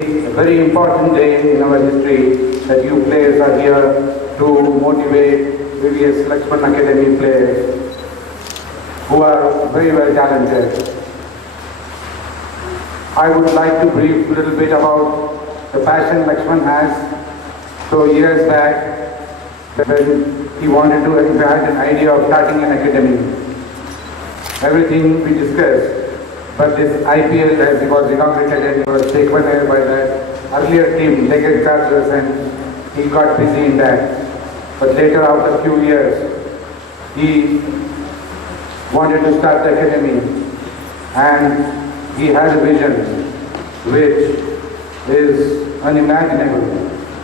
A very important day in our history that you players are here to motivate VVS Academy players who are very well talented. I would like to brief a little bit about the passion Lakshman has. So years back, when he had an idea of starting an academy, everything we discussed. But this IPL, as it was inaugurated and it was taken over by the earlier team, Leggett Chargers, and he got busy in that. But later, after a few years, he wanted to start the academy, and he had a vision which is unimaginable,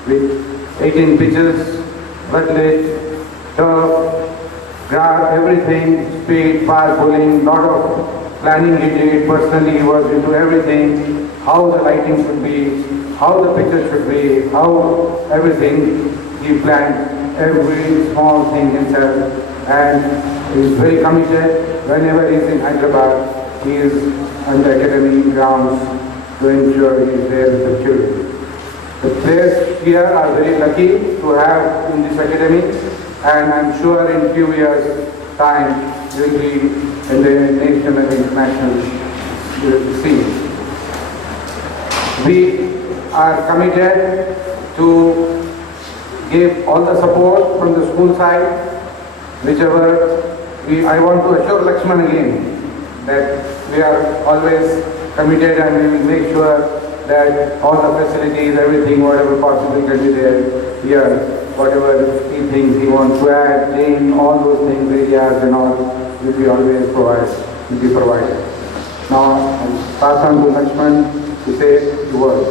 with 18 pitches, wetlet, turf, grass, everything, speed, fast bowling, lot of planning he did. Personally, he was into everything, how the lighting should be, how the picture should be, how everything. He planned every small thing himself, and he is very committed. Whenever he is in Hyderabad, he is on the academy grounds to ensure he is there with the children. The players here are very lucky to have in this academy, and I am sure in few years' time will be in the national and international scene. We are committed to give all the support from the school side, I want to assure Lakshman again that we are always committed, and we will make sure that all the facilities, everything, whatever possible can be there here. Whatever he thinks he wants to add, change, all those things, areas and all, will be always provided. Now, I'll pass on to Lakshman to say the word.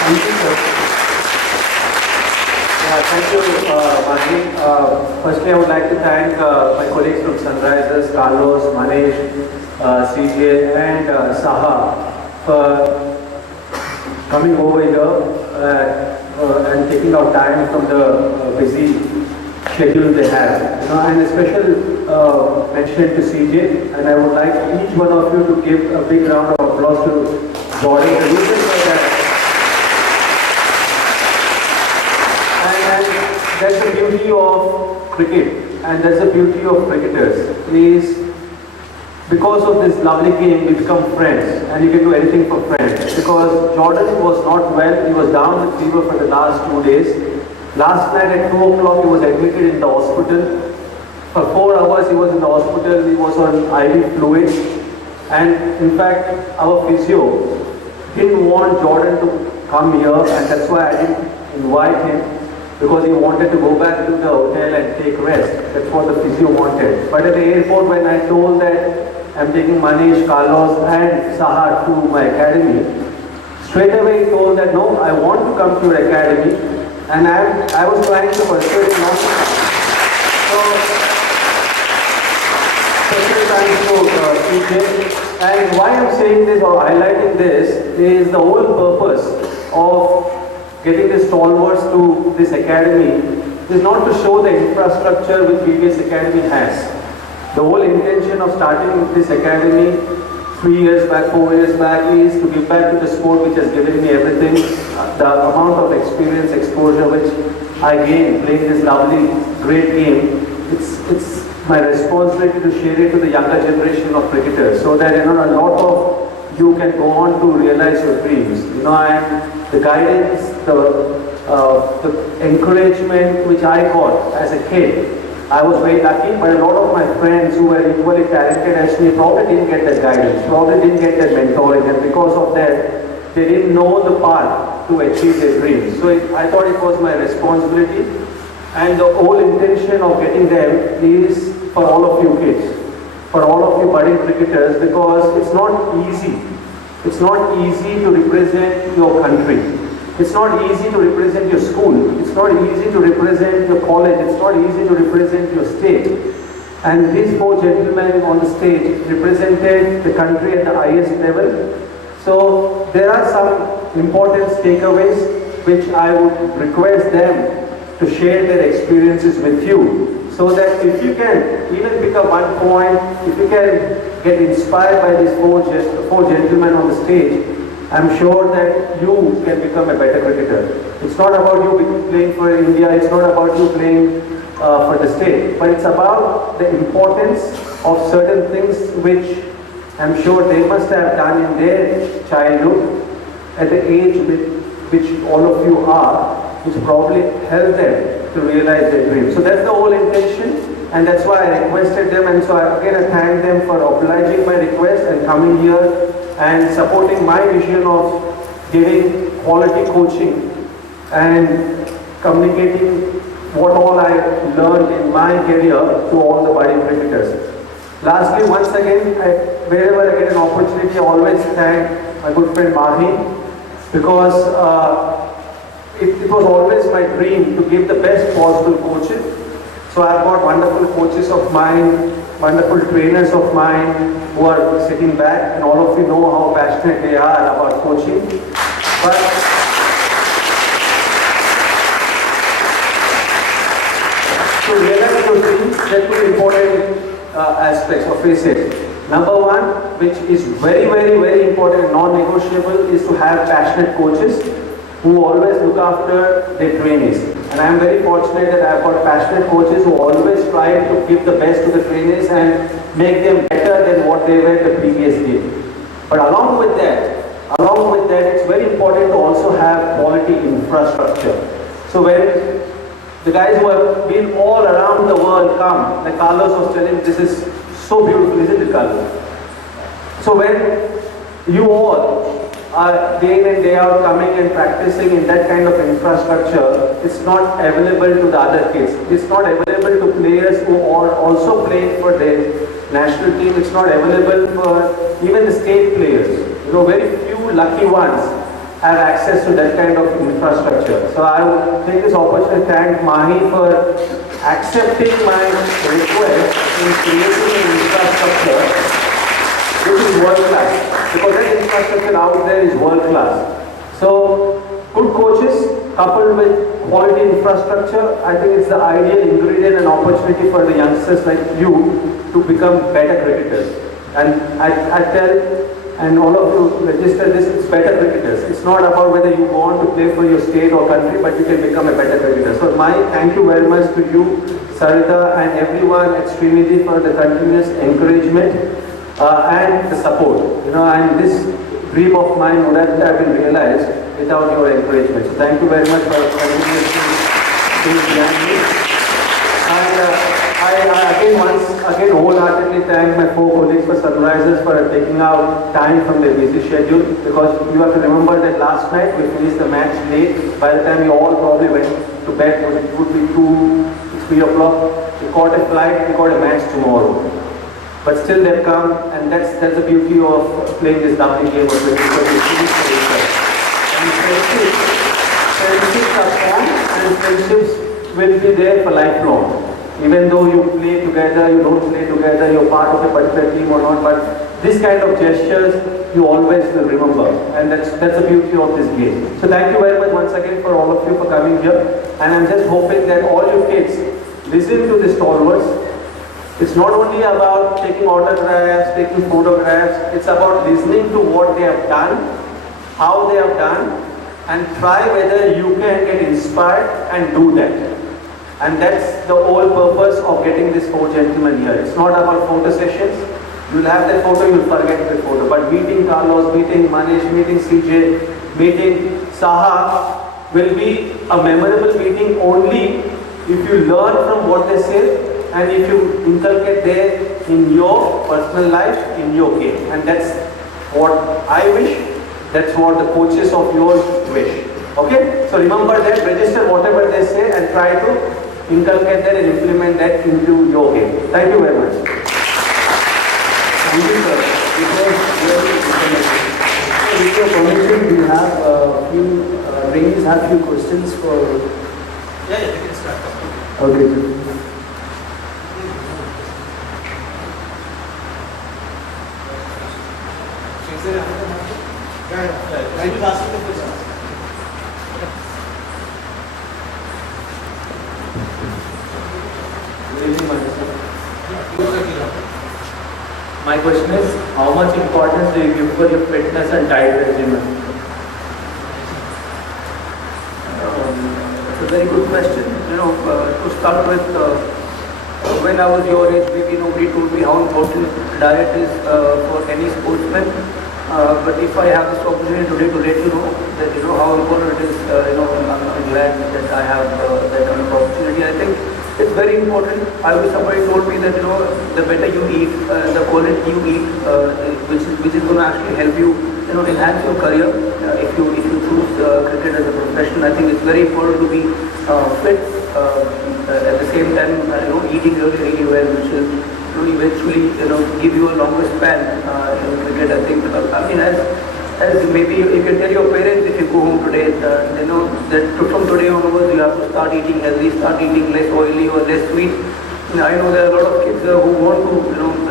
Thank you, sir. Thank you, Mani. Firstly, I would like to thank my colleagues from Sunrisers, Carlos, Manish, CJ and Saha for coming over here and taking out time from the busy schedule they have. And a special mention to CJ, and I would like each one of you to give a big round of applause to Jordan. The reason for that, and that's the beauty of cricket, and that's the beauty of cricketers, is because of this lovely game, we become friends, and you can do anything for friends. Because Jordan was not well, he was down with fever for the last 2 days. Last night at 2 o'clock, he was admitted in the hospital. For 4 hours, he was in the hospital, he was on IV fluid. And in fact, our physio didn't want Jordan to come here, and that's why I didn't invite him, because he wanted to go back to the hotel and take rest. That's what the physio wanted. But at the airport, when I told that I'm taking Manish, Carlos and Sahar to my academy, straight away he told that no, I want to come to your academy, and I was trying to persuade him not to come. So, special thanks to CJ. And why I'm saying this or highlighting this is the whole purpose of getting the stalwarts to this academy is not to show the infrastructure which VVS Academy has. The whole intention of starting this academy 3 years back, 4 years back, is to give back to the sport which has given me everything. The amount of experience, exposure which I gained playing this lovely, great game, it's my responsibility to share it to the younger generation of cricketers, so that a lot of you can go on to realize your dreams. And the guidance, the encouragement which I got as a kid, I was very lucky, but a lot of my friends who were equally talented as me probably didn't get that guidance, probably didn't get that mentoring, and because of that, they didn't know the path to achieve their dreams. So I thought it was my responsibility, and the whole intention of getting them is for all of you kids, for all of you budding cricketers, because it's not easy. It's not easy to represent your country. It's not easy to represent your school. It's not easy to represent your college. It's not easy to represent your state. And these 4 gentlemen on the stage represented the country at the highest level. So there are some important takeaways which I would request them to share their experiences with you. so that if you can even pick up one point, if you can get inspired by these four gentlemen on the stage, I'm sure that you can become a better cricketer. It's not about you playing for India, it's not about you playing for the state, but it's about the importance of certain things which I'm sure they must have done in their childhood at the age with which all of you are, which probably helped them to realize their dreams. So that's the whole intention, and that's why I requested them, and so I thank them for obliging my request and coming here and supporting my vision of giving quality coaching and communicating what all I learned in my career to all the budding cricketers. Lastly, once again, wherever I get an opportunity, I always thank my good friend Mahi, because it was always my dream to give the best possible coaching. So I've got wonderful coaches of mine, wonderful trainers of mine who are sitting back, and all of you know how passionate they are about coaching. But to realize those dreams, there are two important aspects or facets. Number one, which is very, very, very important and non-negotiable, is to have passionate coaches who always look after their trainees. And I am very fortunate that I have got passionate coaches who always try to give the best to the trainees and make them better than what they were the previous day. But along with that, it's very important to also have quality infrastructure. So when the guys who have been all around the world come, like Carlos was telling, this is so beautiful, isn't it, Carlos? So when you all are day in and day out coming and practicing in that kind of infrastructure, it's not available to the other kids. It's not available to players who are also playing for their national team. It's not available for even the state players. You know, very few lucky ones have access to that kind of infrastructure. So I would take this opportunity to thank Mahi for accepting my request in creating an infrastructure which is world class. Because that infrastructure out there is world class. So good coaches coupled with quality infrastructure, I think it's the ideal ingredient and opportunity for the youngsters like you to become better cricketers. And I tell, and all of you register this, it's better cricketers. It's not about whether you want to play for your state or country, but you can become a better cricketer. So my thank you very much to you, Sarita, and everyone at Srinidhi for the continuous encouragement and the support. You know, and this dream of mine would have been realized without your encouragement. So thank you very much for continuously being behind me. And I again wholeheartedly thank my four colleagues for Sunrisers for taking out time from their busy schedule, because you have to remember that last night we finished the match late. By the time you all probably went to bed, it would be 3 o'clock. We caught a flight, we got a match tomorrow. But still they've come, and that's the beauty of playing this lovely game of cricket. And friendships are formed, and friendships will be there for lifelong. Even though you play together, you don't play together, you're part of a particular team or not, but this kind of gestures you always will remember, and that's the beauty of this game. So thank you very much once again for all of you for coming here, and I'm just hoping that all you kids listen to the stalwarts. It's not only about taking autographs, taking photographs, it's about listening to what they have done, how they have done, and try whether you can get inspired and do that. And that's the whole purpose of getting these four gentlemen here. It's not about photo sessions. You'll have that photo, you'll forget the photo. But meeting Carlos, meeting Manish, meeting CJ, meeting Saha will be a memorable meeting only if you learn from what they say and if you inculcate there in your personal life, in your game. And that's what I wish. That's what the coaches of yours wish. Okay? So remember that, register whatever they say and try to inculcate that and implement that into your game. Thank you very much. Thank you, sir. It was really informative. So with your permission, we have a few trainees have few questions for. Yeah, you can start. Okay. I was asking the question. Very My question is, how much importance do you give for your fitness and diet regimen? It's a very good question. To start with, when I was your age, maybe nobody told me how important diet is for any sportsman. But if I have this opportunity today to let you know that how important it is, I'm glad that I have that kind of opportunity. I think it's very important. I wish somebody told me that the better you eat, the quality you eat, which is going to actually help you, enhance your career. If you choose cricket as a profession, I think it's very important to be fit. At the same time, eating really well, which will eventually give you a longer span in cricket. I think as maybe you can tell your parents if you go home today, they know that from today onwards you have to start eating healthy, start eating less oily or less sweet. I know there are a lot of kids who want to,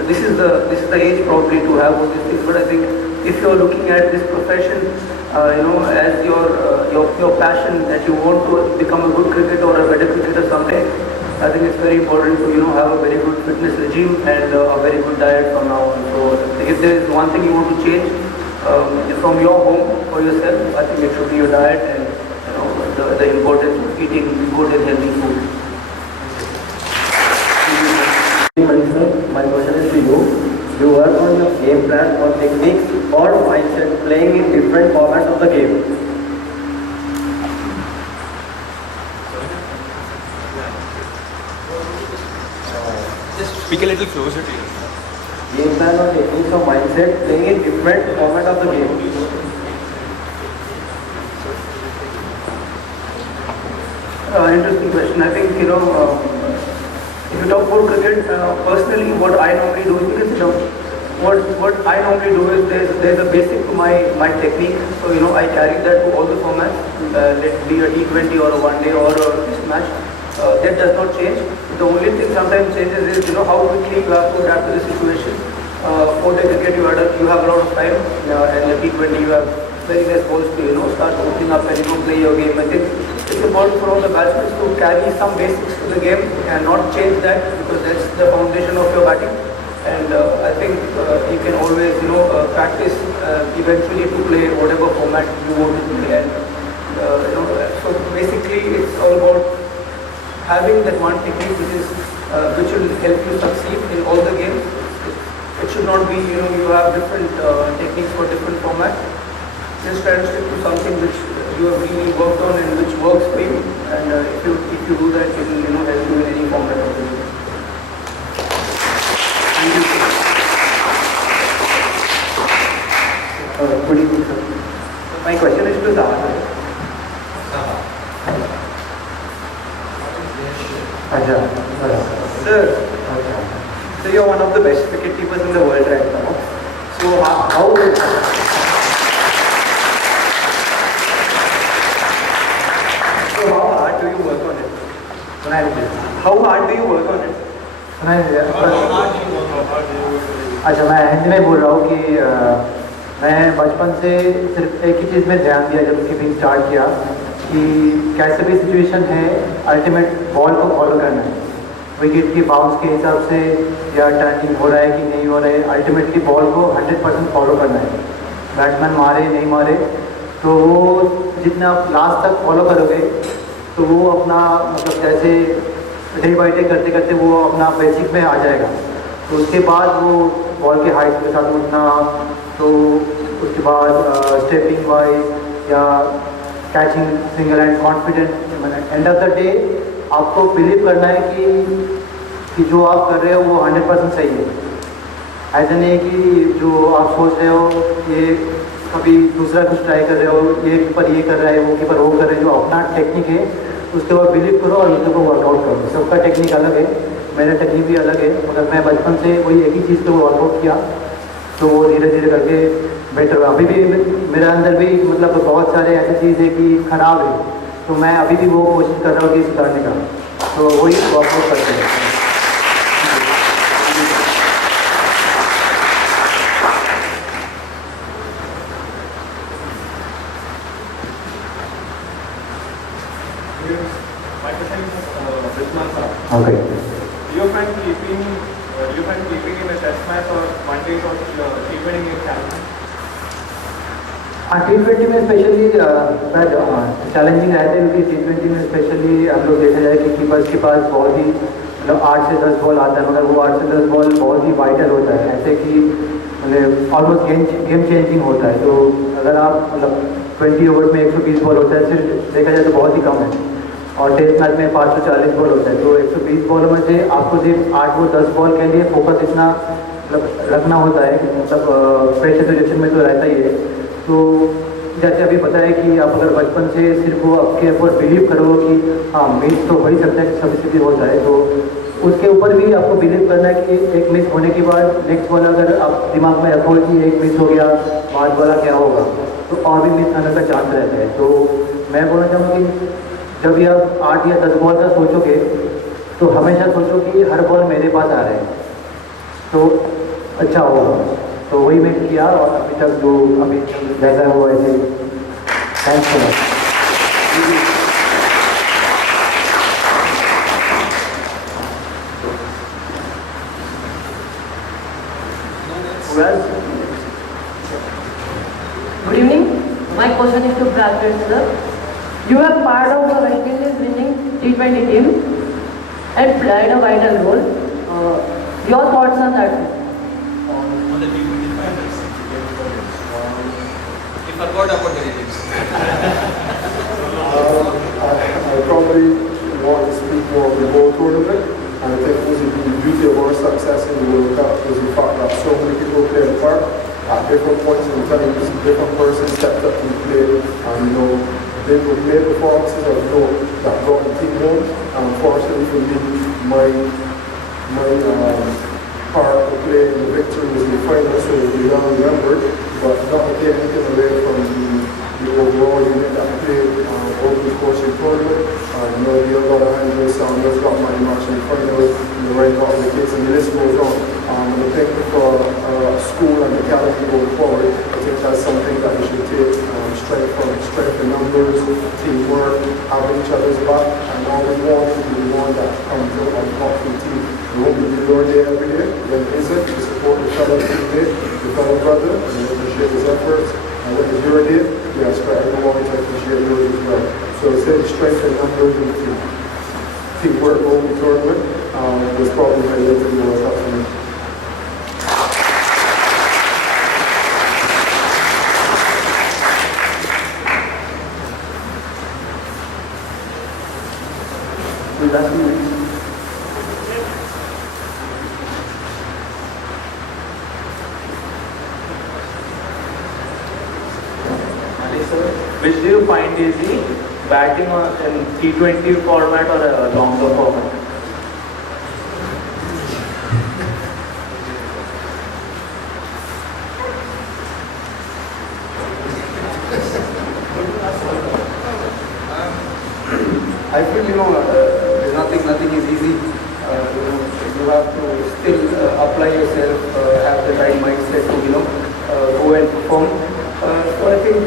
this is the age probably to have all these things. But I think if you're looking at this profession, as your passion that you want to become a good cricketer or a better cricketer someday, I think it's very important to have a very good fitness regime and a very good diet from now on. So if there is one thing you want to change from your home for yourself, I think it should be your diet and the importance of eating good and healthy food. My question is to you. You work on your game plan or techniques or mindset playing in different formats of the game. Just speak a little closer to you. Game plan or techniques or mindset playing in different format of the game. Interesting question. I think, if you talk about cricket, personally, what I normally do is because, what I normally do is there's a basic to my technique. So, I carry that to all the formats, let it be a T20 or a one day or a test match. That does not change. The only thing sometimes changes is, how quickly you have to adapt to the situation. For the cricket, you have a lot of time, and the T20, you have very less balls to, start opening up and, play your game. I think it's important for all the batsmen to carry some basics to the game and not change that, because that's the foundation of your batting. And I think you can always, practice eventually to play whatever format you want to play. And so basically, it's all about having that one technique which will help you succeed in all the games. It should not be, you have different techniques for different formats. Just try to stick to something which you have really worked on and which works for you. And if you do that, it will help you in any format of the game. Thank you. Good evening, sir. My question is to Zahar. Sir, so you're one of the best wicket keepers in the world right now. So how hard do you work on it? How hard do you work on it? अच्छा, मैं हिंदी में बोल रहा हूँ कि मैं बचपन से सिर्फ एक ही चीज़ में ध्यान दिया जब कीपिंग स्टार्ट किया कि कैसे भी सिचुएशन है, अल्टीमेट बॉल को फॉलो करना है। विकेट की बाउंस के हिसाब से या टर्निंग हो रहा है कि नहीं हो रहा है, अल्टीमेटली बॉल को 100% फॉलो करना है। बैट्समैन मारे नहीं मारे, तो वो जितना आप लास्ट तक फॉलो करोगे तो वो अपना मतलब जैसे डे बाई डे करते करते वो अपना बेसिक में आ जाएगा। तो उसके बाद वो बॉल के हाइट के साथ उठना, तो उसके बाद स्टेपिंग वाइज या कैचिंग सिंगल हैंड कॉन्फिडेंट, मैंने एंड ऑफ द डे आपको बिलीव करना है कि जो आप कर रहे हो वो 100% सही है। ऐसा नहीं है कि जो आप सोच रहे हो ये कभी दूसरा कुछ ट्राई कर रहे हो, ये कीपर ये कर रहा है, वो कीपर वो कर रहे हैं, जो अपना टेक्निक है उसके बाद बिलीव करो और उसके ऊपर वर्कआउट करो। सबका टेक्निक अलग है, मेरा टेक्निक भी अलग है, मगर मैं बचपन से वही एक ही चीज़ पे वर्कआउट किया तो वो धीरे धीरे करके बेटर हुआ। अभी भी मेरे अंदर भी मतलब बहुत सारे ऐसी चीज़ है कि ख़राब है, तो मैं अभी भी वो कोशिश कर रहा हूँ कि सुधारने का, तो वही वर्कआउट करते हैं। My question is Bisman sir. Okay. Do you find keeping in a test match or one day हाँ T20 में स्पेशली चैलेंजिंग रहता है क्योंकि T20 में स्पेशली हम लोग देखा जाए कि कीपर्स के पास बहुत ही मतलब 8 से 10 बॉल आता है, मगर वो 8 से 10 बॉल बहुत ही वाइटल होता है, ऐसे कि मतलब ऑलमोस्ट गेम चेंजिंग होता है। तो अगर आप मतलब 20 ओवर में 120 बॉल होता है, सिर्फ देखा जाए तो बहुत ही कम है, और टेस्ट मैच में 540 बॉल होता है। तो 120 बॉलों में से आपको सिर्फ 8 और 10 बॉल के लिए फोकस इतना मतलब रखना होता है कि मतलब प्रेशर सिचुएशन में तो रहता ही है। तो जैसे अभी पता है कि आप अगर बचपन से सिर्फ वो आपके ऊपर बिलीव करो कि हाँ मिस तो हो ही सकता है कि सभी स्थिति हो जाए, तो उसके ऊपर भी आपको बिलीव करना है कि एक मिस होने के बाद नेक्स्ट बॉल अगर आप दिमाग में रखो कि एक मिस हो गया, 5 बॉल क्या होगा, तो और भी मिस आने का चांस रहता है। तो मैं बोलना चाहूँगा कि जब भी आप 8 या 10 बॉल का सोचोगे तो हमेशा सोचो कि हर बॉल मेरे पास आ रहे हैं तो अच्छा होगा। तो वही मैं किया और अभी तक जो अभी जैसा है वो ऐसे। Thanks so much. Good evening. My question is to Bradford sir. You are part of the West Indies winning T20 team and played a vital role. Your thoughts on that? On the T20 finals. We forgot about the ratings. I probably want to speak more of the whole tournament, and I think it was the beauty of our success in the World Cup was the fact that so many people played a part at different points in time. Different persons stepped up and played, and they were great performances of that brought the team home. And unfortunately for me, my part of playing the victory was in the final, so it will be well remembered, but not to take anything away from the overall unit that played over the course of the tournament. The other Andrew Sanders got my match in the final, right out of the case, and the list goes on. And I think for school and academy going forward, I think that's something that we should take strength in numbers, teamwork, having each other's back, and all we want is the one that comes out on top of the team. We won't be your day every day. When it isn't, we support the fellow teammate, the fellow brother, and we appreciate his efforts. And when it's your day, yes, for everyone, we appreciate yours as well. So say strength in numbers and teamwork over the tournament was probably my little World Cup for me. Which do you find easy, batting in T20 format or a longer format? I feel there's nothing is easy. You have to still apply yourself, have the right mindset to go and perform. So I think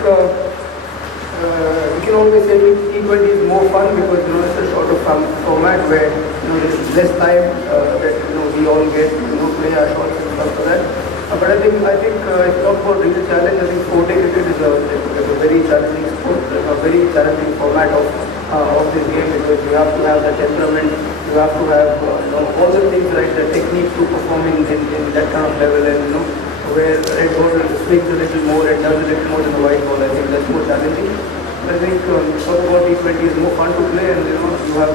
we can always say T20 is more fun because it's a shorter format where there's less time that we all get play our shots and stuff like that. But I think it's not about real challenge. I think 4-day cricket is a very challenging sport, a very challenging format of this game because you have to have the temperament, you have to have all the things right, the technique to perform in that kind of level, and where red ball swings a little more and does a little more than the white ball. I think that's more challenging. I think talk about T20 is more fun to play, and you have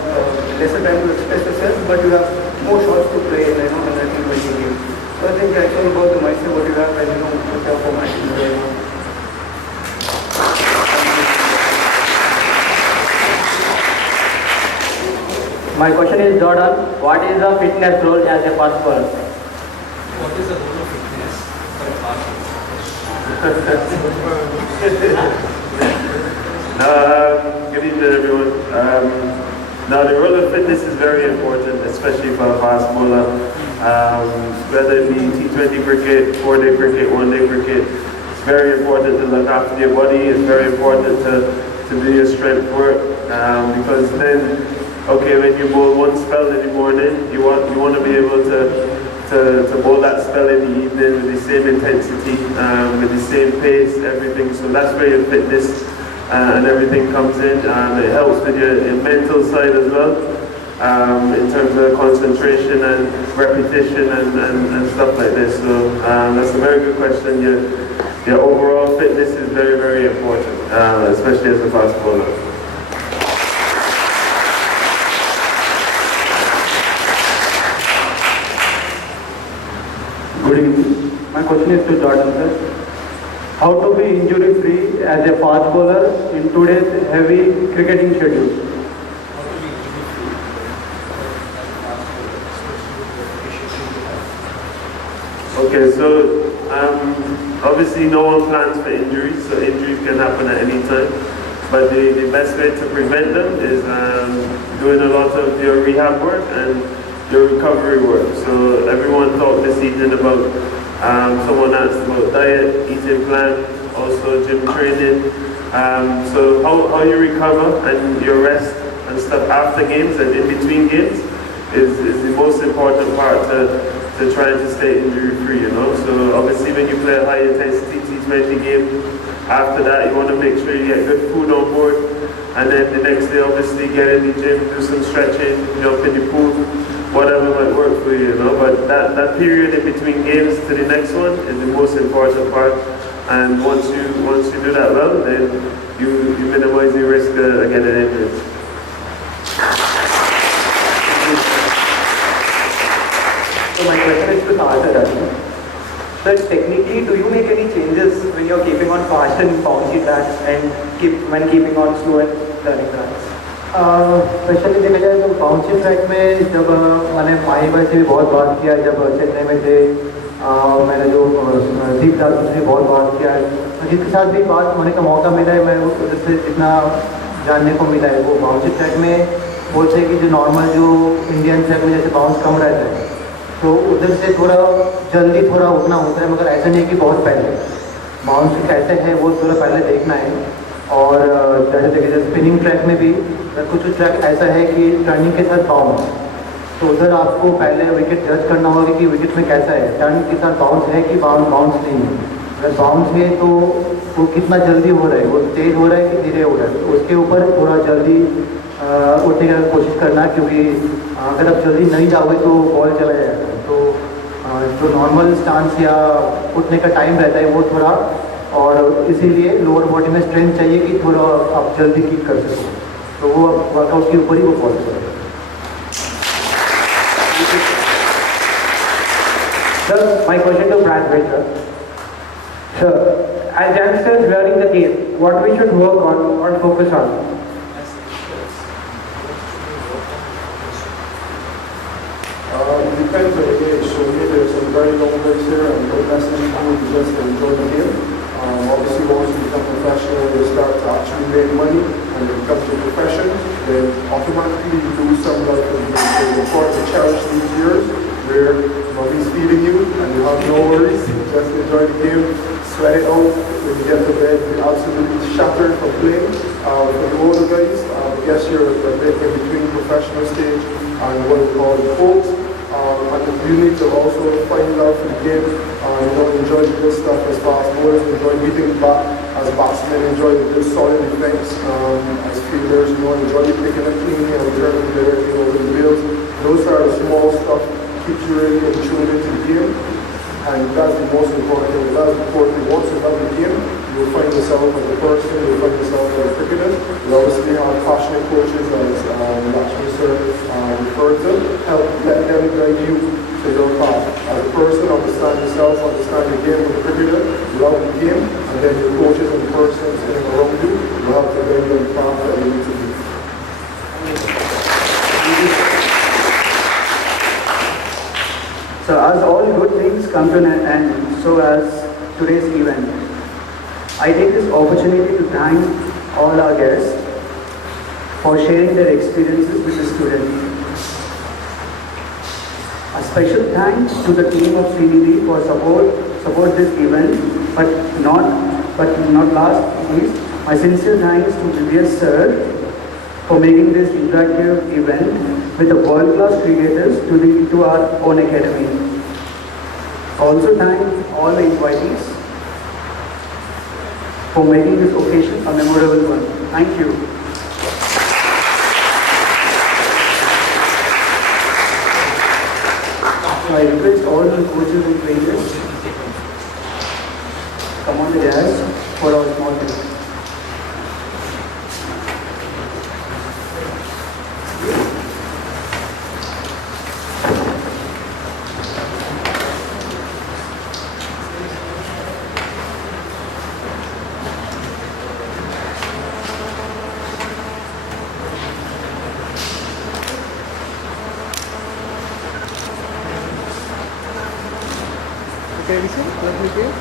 lesser time to express yourself, but you have more shots to play in that T20 game. So I think it's all about the mindset what you have and what your format is. My question is, Jordan, what is the fitness role as a fast bowler? What is the role of fitness for a fast Good evening, everyone. Now, the role of fitness is very important, especially for a fast bowler. Whether it be T20 cricket, 4-day cricket, 1-day cricket, it's very important to look after your body. It's very important to do your strength work because then, okay, when you bowl one spell in the morning, you want to be able to to bowl that spell in the evening with the same intensity, with the same pace, everything. So that's where your fitness and everything comes in. It helps with your mental side as well, in terms of concentration and repetition and stuff like this. So that's a very good question. Your overall fitness is very, very important, especially as a fast bowler. Good evening. My question is to Jordan sir. How to be injury free as a fast bowler in today's heavy cricketing schedule? Okay, so obviously no one plans for injuries, so injuries can happen at any time. But the best way to prevent them is doing a lot of your rehab work and your recovery work. So everyone talked this evening about, someone asked about diet, eating plan, also gym training. So how you recover and your rest and stuff after games and in between games is the most important part to trying to stay injury free, you know. So obviously when you play a high intensity T20 game, after that you want to make sure you get good food on board, and then the next day obviously get in the gym, do some stretching, jump in the pool, whatever might work for you, you know. But that period in between games to the next one is the most important part, and once you do that well, then you minimize the risk of getting injured. So my question is to Arthur. Sir, technically, do you make any changes when you're keeping on fast and bouncy tracks and when keeping on slow and turning tracks? Specially देखा जाए तो bouncy track में जब मैंने माही भाई से भी बहुत बात किया, जब चेन्नई में थे मैंने जो दीप दास से भी बहुत बात किया, जिसके साथ भी बात होने का मौका मिला है, मैं उधर से जितना जानने को मिला है वो बाउंसी ट्रैक में बोलते हैं कि जो नॉर्मल जो इंडियन ट्रैक में जैसे बाउंस कम रहता है तो उधर से थोड़ा जल्दी थोड़ा उठना होता है, मगर ऐसा नहीं है कि बहुत पहले बाउंस कैसे है वो थोड़ा पहले देखना है। और जैसे देखिए स्पिनिंग ट्रैक में भी कुछ ट्रैक ऐसा है कि टर्निंग के साथ बाउंस, तो उधर आपको पहले विकेट जज करना होगा कि विकेट में कैसा है, टर्न के साथ बाउंस है कि बाउंस नहीं है। अगर बाउंस है तो वो कितना जल्दी हो रहा है, वो तेज़ हो रहा है कि धीरे हो रहा है, तो उसके ऊपर थोड़ा जल्दी उठने का कोशिश करना, क्योंकि अगर आप जल्दी नहीं जाओगे तो बॉल चला जाएगा। तो जो नॉर्मल स्टांस या उठने का टाइम रहता है वो थोड़ा, और इसीलिए लोअर बॉडी में स्ट्रेंथ चाहिए कि थोड़ा आप जल्दी किक कर सको, तो वो वर्कआउट के ऊपर ही वो फॉलो करें। Sir, my question to Brad Victor. Sir, as youngsters learning the game, what we should work on or focus on? It depends on the game. So maybe there's some very young guys here, and the best thing to do is just to enjoy the game. Obviously, once you become professional, you start to actually make money, and it becomes your profession, then automatically you lose some love for the game. So it's important to cherish these years where mommy's feeding you, and you have no worries. You just enjoy the game, sweat it out. When you get to bed, you're absolutely shattered from playing. For the older guys, I guess you're a bit in between professional stage and what we call the folks. And you need to also find love for the game. Enjoy the good stuff as fast bowlers, enjoy beating back as batsmen, enjoy the good solid defense as fielders, enjoy picking up cleanly and returning directly over the rails. Those are the small stuff keeps you really in tune into the game. And that's the most important thing. That's important. Once you love the game, you'll find yourself as a person, you'll find yourself as a cricketer. You obviously have passionate coaches, as Lakshmi sir referred to. Help let them guide you to your path. As a person, understand yourself, understand the game of the cricketer, love the game, and then your coaches and persons sitting around you will help to guide you on the path that you need to be. So as all good things come to an end, so as today's event, I take this opportunity to thank all our guests for sharing their experiences with the students. A special thanks to the team of CDD for support this event, but not last least, my sincere thanks to VVS sir for making this interactive event with the world-class creators to our own academy. Also thank all the invitees for making this occasion a memorable one. Thank you. So I request all the coaches and trainers come on the dais for our small group. Okay, listen, let me hear.